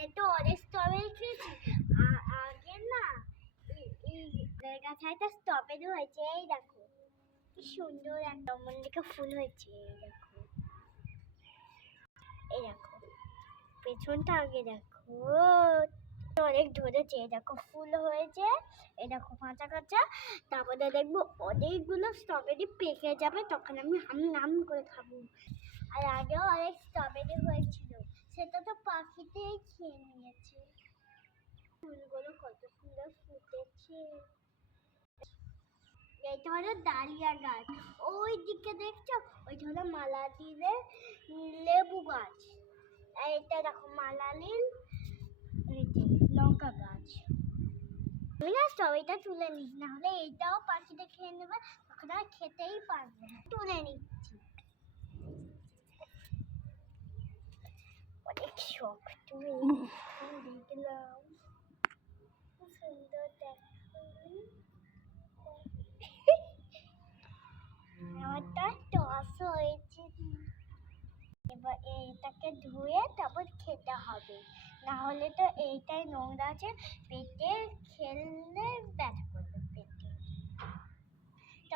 এখানে তো অনেক স্ট্রবেরি খেয়েছি। আগে না এই গাছে একটা স্ট্রবেরি হয়েছে, এই দেখো কি সুন্দর একটা মল্লিকা ফুল হয়েছে। এই দেখো পেছনটা আগে দেখো অনেক ধরেছে, দেখো ফুল হয়েছে। এই দেখো কাঁচা কাঁচা, তারপরে দেখবো অনেকগুলো স্ট্রবেরি পেকে যাবে, তখন আমি হাম করে খাবো। আর আগেও অনেক স্ট্রবেরি হয়েছিল, সেটা তো পাখিতেই খেয়ে নিয়েছে। ফুলগুলো কত সুন্দর ফুটেছে। এইটা হলো ডালিয়া গাছ, ওই দিকে দেখছো ওইটা হলো মালাদিলে লেবু গাছ। এইটা দেখো মালালিল লঙ্কা গাছ। আমি না স্ট্রবেরিটা তুলে নিস, না হলে এইটাও পাখিতে খেয়ে নেবে, তখন আর খেতেই পারবে না। তুলে নিচ্ছি, অনেক শক্ত দেখলাম, খুব সুন্দর আমারটা টস হয়েছে। এবার এইটাকে ধুয়ে তারপর খেতে হবে, না হলে তো এইটাই নোংরা আছে, পেটে খেলে ব্যথা